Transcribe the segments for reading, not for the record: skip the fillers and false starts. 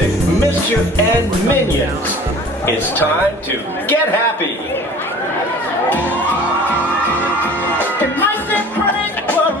music, mischief, and minions. It's time to get happy. It might seem crazy, but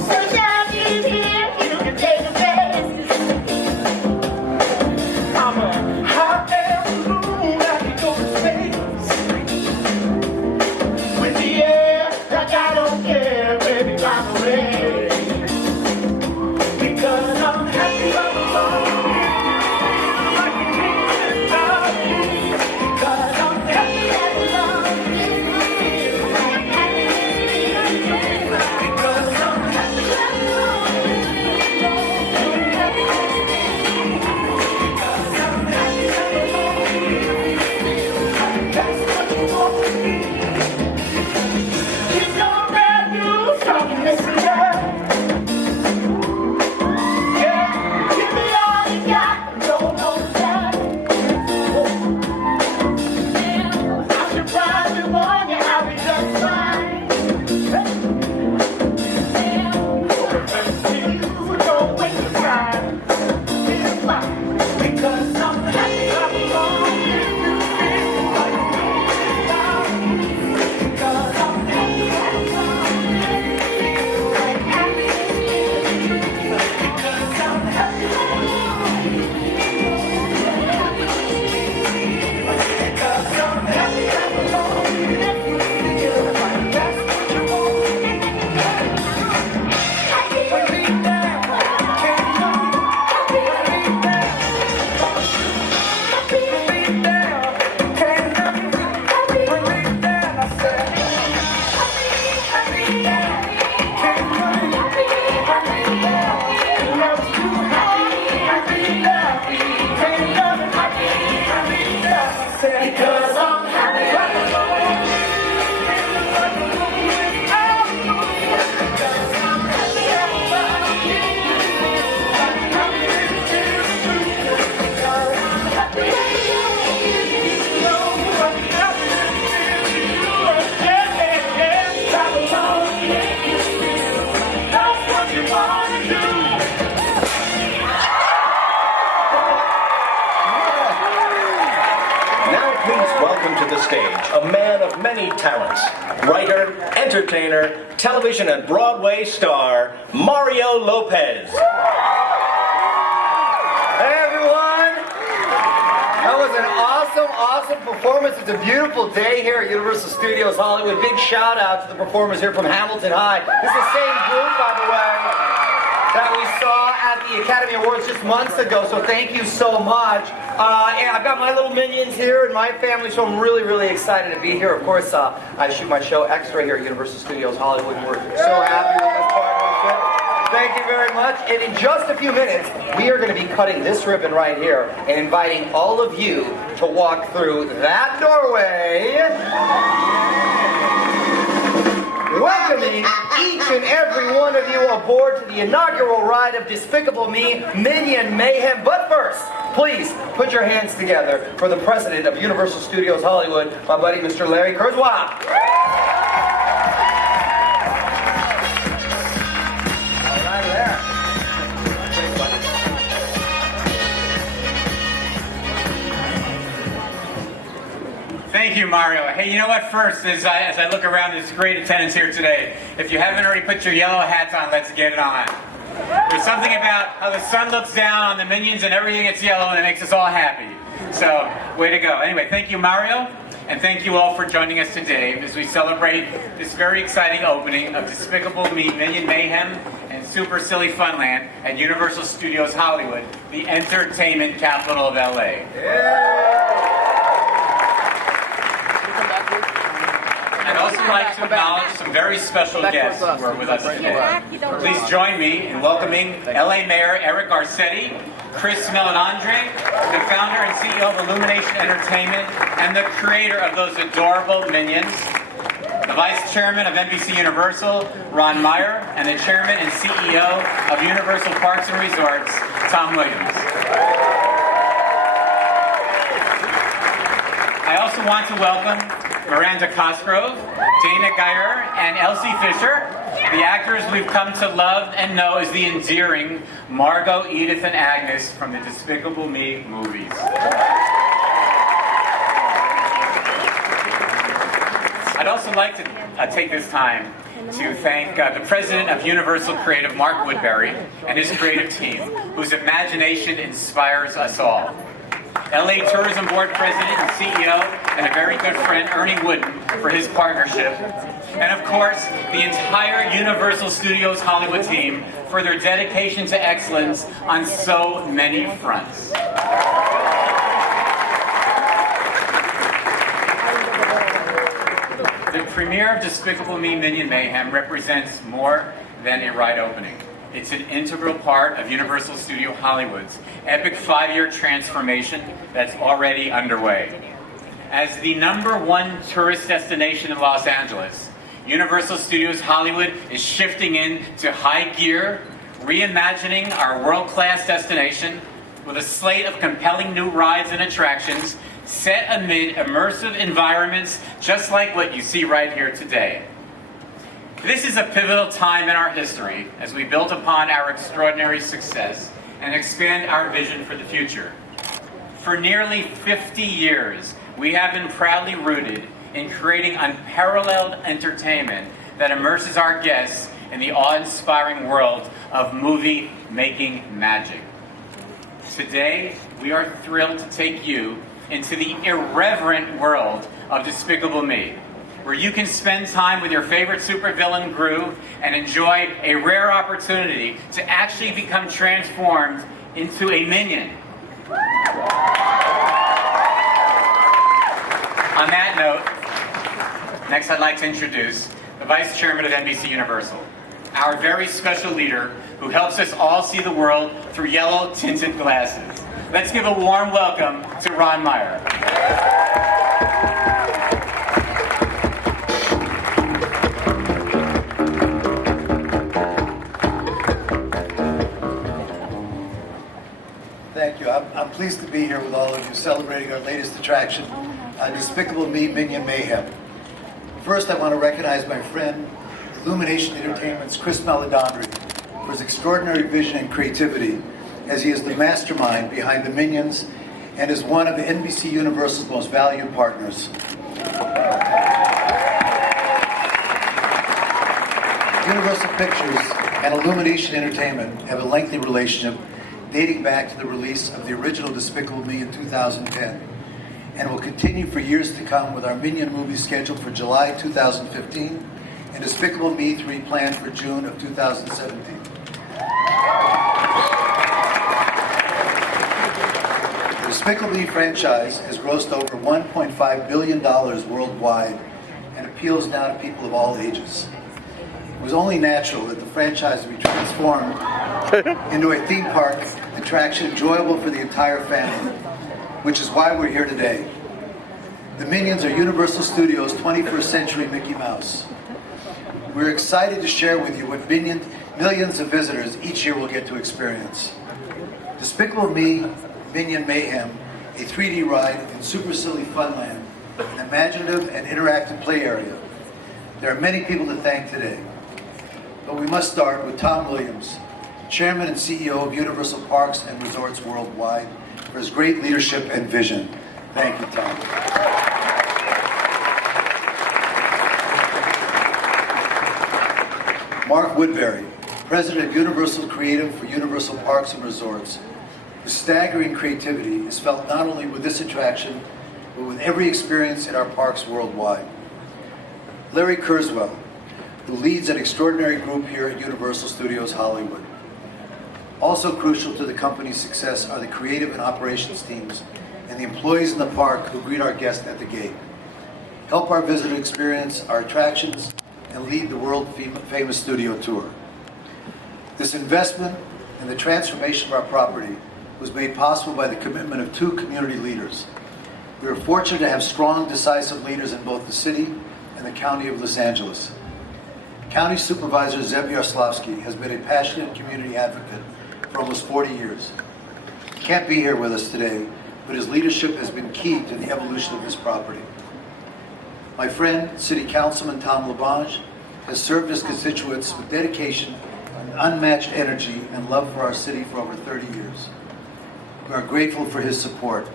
sunshine is here, you can take a chance. I'm a hot air balloon, I can go to space. With the air, like I don't care, baby, by the way. Because I'm happy all alone. A man of many talents, writer, entertainer, television and Broadway star, Mario Lopez. Hey everyone! That was an awesome performance. It's a beautiful day here at Universal Studios Hollywood. Big shout out to the performers here from Hamilton High. This is the same group, by the way, that we saw at the Academy Awards just months ago, so thank you so much. And I've got my little minions here and my family, so I'm really excited to be here. Of course, I shoot my show Extra here at Universal Studios Hollywood, and we're so happy with this partnership. Thank you very much. And in just a few minutes, we are going to be cutting this ribbon right here and inviting all of you to walk through that doorway, welcoming each and every one of you aboard to the inaugural ride of Despicable Me Minion Mayhem. But first, please put your hands together for the president of Universal Studios Hollywood, my buddy Mr. Larry Kurzweil. Thank you, Mario. Hey, you know what? First, as I look around, there's great attendance here today. If you haven't already put your yellow hats on, let's get it on. There's something about how the sun looks down on the minions and everything gets yellow and it makes us all happy. So, way to go. Anyway, thank you, Mario, and thank you all for joining us today as we celebrate this very exciting opening of Despicable Me Minion Mayhem and Super Silly Funland at Universal Studios Hollywood, the entertainment capital of LA. I'd also like to acknowledge some very special guests who are with us today. Please join me in welcoming LA Mayor Eric Garcetti, Chris Melandre, the founder and CEO of Illumination Entertainment and the creator of those adorable minions, the Vice Chairman of NBC Universal, Ron Meyer, and the Chairman and CEO of Universal Parks and Resorts, Tom Williams. I also want to welcome Miranda Cosgrove, Dana Geyer, and Elsie Fisher. The actors we've come to love and know as the endearing Margot, Edith, and Agnes from the Despicable Me movies. I'd also like to take this time to thank the president of Universal Creative, Mark Woodbury, and his creative team, whose imagination inspires us all. LA Tourism Board President and CEO, and a very good friend, Ernie Wooden, for his partnership. And of course, the entire Universal Studios Hollywood team for their dedication to excellence on so many fronts. The premiere of Despicable Me Minion Mayhem represents more than a ride opening. It's an integral part of Universal Studio Hollywood's epic 5-year transformation that's already underway. As the #1 tourist destination in Los Angeles, Universal Studios Hollywood is shifting into high gear, reimagining our world-class destination with a slate of compelling new rides and attractions set amid immersive environments just like what you see right here today. This is a pivotal time in our history as we build upon our extraordinary success and expand our vision for the future. For nearly 50 years, we have been proudly rooted in creating unparalleled entertainment that immerses our guests in the awe-inspiring world of movie-making magic. Today, we are thrilled to take you into the irreverent world of Despicable Me, where you can spend time with your favorite supervillain Gru and enjoy a rare opportunity to actually become transformed into a minion. On that note, next I'd like to introduce the Vice Chairman of NBC Universal, our very special leader who helps us all see the world through yellow tinted glasses. Let's give a warm welcome to Ron Meyer. Thank you. I'm pleased to be here with all of you celebrating our latest attraction, Despicable Me Minion Mayhem. First, I want to recognize my friend, Illumination Entertainment's Chris Maledandri, for his extraordinary vision and creativity, as he is the mastermind behind the Minions and is one of NBC Universal's most valued partners. Universal Pictures and Illumination Entertainment have a lengthy relationship dating back to the release of the original Despicable Me in 2010, and will continue for years to come with our Minion movie scheduled for July 2015 and Despicable Me 3 planned for June of 2017. The Despicable Me franchise has grossed over $1.5 billion worldwide and appeals now to people of all ages. It was only natural that the franchise would be transformed into a theme park attraction enjoyable for the entire family, which is why we're here today. The Minions are Universal Studios' 21st century Mickey Mouse. We're excited to share with you what millions of visitors each year will get to experience. Despicable Me Minion Mayhem, a 3D ride in Super Silly Funland, an imaginative and interactive play area. There are many people to thank today, but we must start with Tom Williams, Chairman and CEO of Universal Parks and Resorts Worldwide, for his great leadership and vision. Thank you, Tom. Mark Woodbury, President of Universal Creative for Universal Parks and Resorts, whose staggering creativity is felt not only with this attraction, but with every experience in our parks worldwide. Larry Kurzweil, who leads an extraordinary group here at Universal Studios Hollywood. Also crucial to the company's success are the creative and operations teams and the employees in the park who greet our guests at the gate, help our visitor experience our attractions, and lead the world-famous studio tour. This investment and the transformation of our property was made possible by the commitment of 2 community leaders. We are fortunate to have strong, decisive leaders in both the city and the county of Los Angeles. County Supervisor Zeb Yaroslavsky has been a passionate community advocate for almost 40 years. He can't be here with us today, but his leadership has been key to the evolution of this property. My friend, City Councilman Tom LaBonge, has served his constituents with dedication, unmatched energy, and love for our city for over 30 years. We are grateful for his support.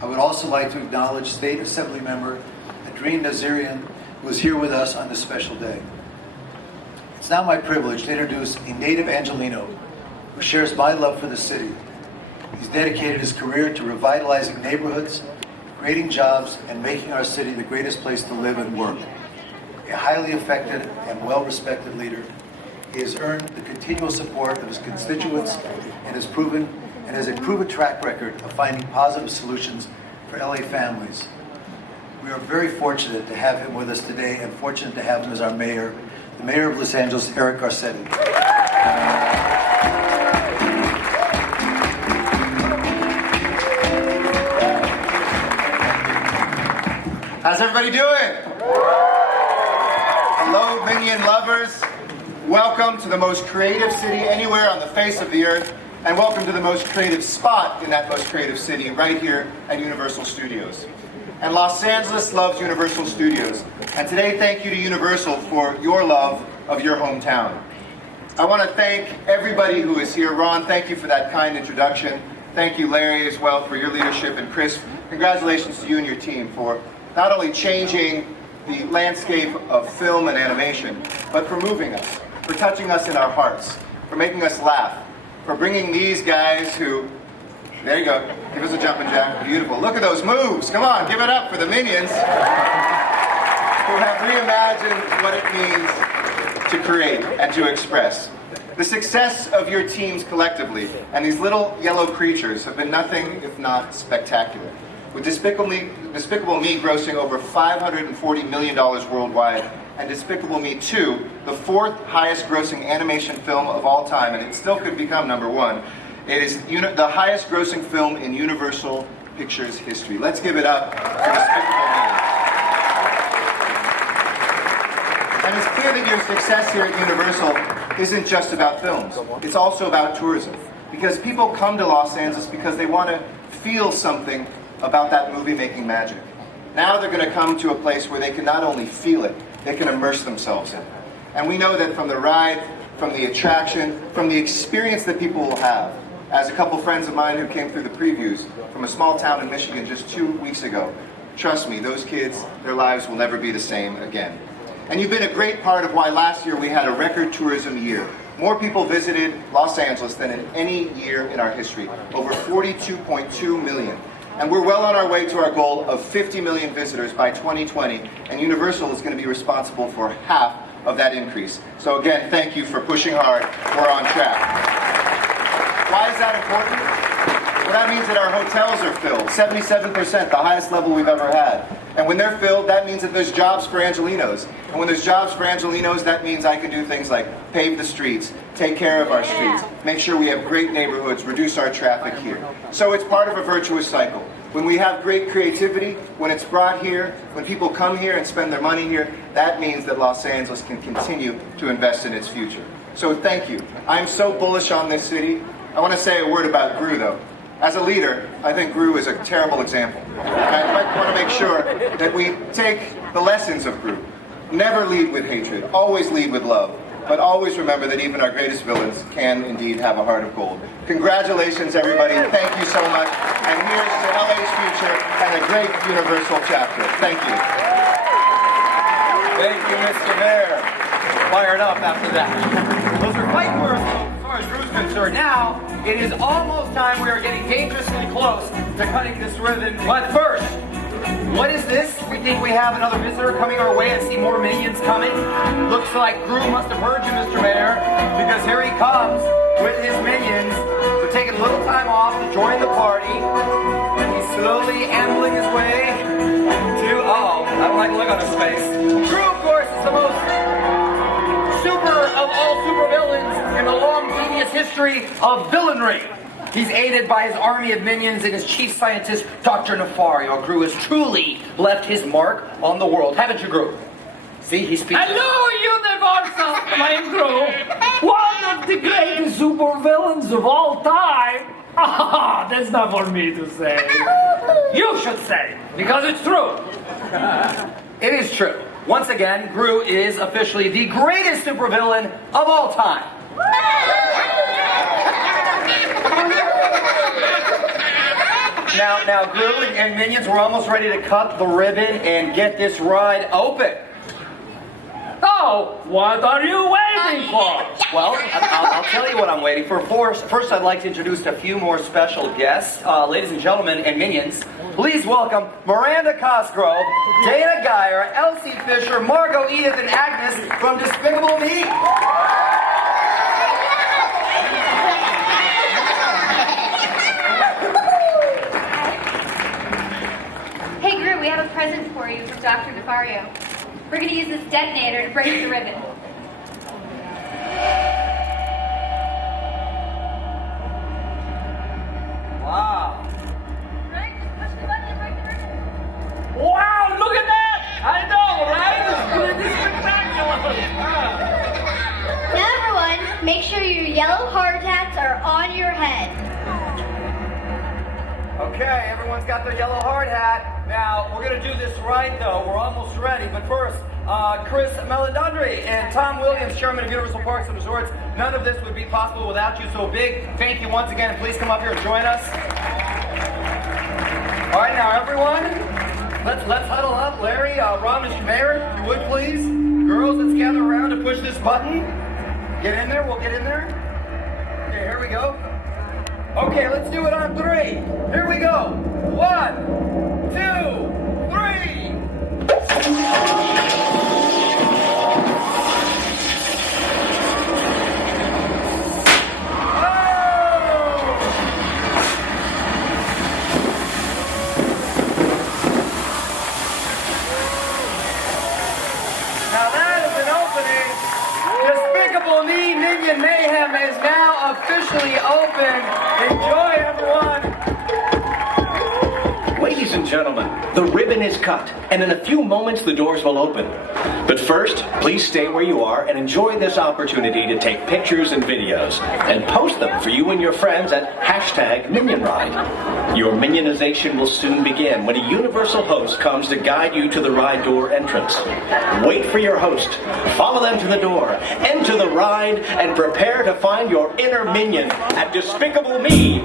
I would also like to acknowledge State Assembly Member Adrien Nazarian, who is here with us on this special day. It's now my privilege to introduce a native Angelino who shares my love for the city. He's dedicated his career to revitalizing neighborhoods, creating jobs, and making our city the greatest place to live and work. A highly effective and well-respected leader, he has earned the continual support of his constituents and has a proven track record of finding positive solutions for LA families. We are very fortunate to have him with us today and fortunate to have him as our mayor, the mayor of Los Angeles, Eric Garcetti. How's everybody doing? Hello, Minion lovers. Welcome to the most creative city anywhere on the face of the earth, and welcome to the most creative spot in that most creative city, right here at Universal Studios. And Los Angeles loves Universal Studios, and today thank you to Universal for your love of your hometown. I want to thank everybody who is here. Ron, thank you for that kind introduction. Thank you, Larry, as well, for your leadership, and Chris, congratulations to you and your team for not only changing the landscape of film and animation, but for moving us, for touching us in our hearts, for making us laugh, for bringing these guys who, there you go, give us a jumping jack, beautiful. Look at those moves, come on, give it up for the Minions, who have reimagined what it means to create and to express. The success of your teams collectively and these little yellow creatures have been nothing if not spectacular. With Despicable Me grossing over $540 million worldwide, and Despicable Me 2, the fourth highest grossing animation film of all time, and it still could become number one. It is the highest grossing film in Universal Pictures history. Let's give it up for Despicable Me. And it's clear that your success here at Universal isn't just about films. It's also about tourism. Because people come to Los Angeles because they want to feel something about that movie-making magic. Now they're going to come to a place where they can not only feel it, they can immerse themselves in it. And we know that from the ride, from the attraction, from the experience that people will have. As a couple friends of mine who came through the previews from a small town in Michigan just 2 weeks ago, trust me, those kids, their lives will never be the same again. And you've been a great part of why last year we had a record tourism year. More people visited Los Angeles than in any year in our history, over 42.2 million. And we're well on our way to our goal of 50 million visitors by 2020, and Universal is going to be responsible for half of that increase. So again, thank you for pushing hard. We're on track. Why is that important? Well, that means that our hotels are filled, 77%, the highest level we've ever had. And when they're filled, that means that there's jobs for Angelinos. And when there's jobs for Angelinos, that means I can do things like pave the streets, take care of our streets, make sure we have great neighborhoods, reduce our traffic here. So it's part of a virtuous cycle. When we have great creativity, when it's brought here, when people come here and spend their money here, that means that Los Angeles can continue to invest in its future. So thank you. I'm so bullish on this city. I want to say a word about Gru, though. As a leader, I think Gru is a terrible example. I want to make sure that we take the lessons of Gru. Never lead with hatred, always lead with love. But always remember that even our greatest villains can indeed have a heart of gold. Congratulations, everybody. Thank you so much. And here's to LA's future and a great Universal chapter. Thank you. Thank you, Mr. Mayor. Fired up after that. Those are fight words as far as Drew's concerned. Now, it is almost time. We are getting dangerously close to cutting this ribbon. But first, what is this? We think we have another visitor coming our way. I see more Minions coming. Looks like Gru must have heard you, Mr. Mayor, because here he comes with his Minions. They're taking a little time off to join the party. And he's slowly ambling his way to, I don't like the look on his face. Gru, of course, is the most super of all supervillains in the long, devious history of villainry. He's aided by his army of minions and his chief scientist, Dr. Nefario. Gru has truly left his mark on the world. Haven't you, Gru? See, he speaks. Hello, Universal! I'm Gru, one of the greatest supervillains of all time. Ah, that's not for me to say. You should say, because it's true. It is true. once again, Gru is officially the greatest supervillain of all time. Now, Gru and Minions, we're almost ready to cut the ribbon and get this ride open. Oh, what are you waiting for? Well, I'll tell you what I'm waiting for. First, I'd like to introduce a few more special guests. Ladies and gentlemen and Minions, please welcome Miranda Cosgrove, Dana Geyer, Elsie Fisher, Margot, Edith, and Agnes from Despicable Me. Hey Gru, we have a present for you from Dr. DeFario. We're going to use this detonator to break the ribbon. Wow. Right? Just push the button and break the ribbon. Wow, look at that! I know, right? It's spectacular! Now everyone, make sure your yellow hard hats are on your head. Okay, everyone's got their yellow hard hat. Now, we're going to do this right, though. We're almost ready. But first, Chris Melandandri and Tom Williams, Chairman of Universal Parks and Resorts. None of this would be possible without you. So big thank you once again. Please come up here and join us. All right, now, everyone, let's huddle up. Larry, Ron, Mr. Meyer, if you would, please. Girls, let's gather around and push this button. Get in there. We'll get in there. Okay, here we go. Okay, let's do it on 3. Here we go. 1, 2, 3. Now that is an opening. Despicable Me Minion Mayhem is now officially open. Enjoy, everyone. Ladies and gentlemen, the ribbon is cut, and in a few moments the doors will open. But first, please stay where you are and enjoy this opportunity to take pictures and videos and post them for you and your friends at #MinionRide. Your minionization will soon begin when a universal host comes to guide you to the ride door entrance. Wait for your host, follow them to the door, enter the ride, and prepare to find your inner minion at Despicable Me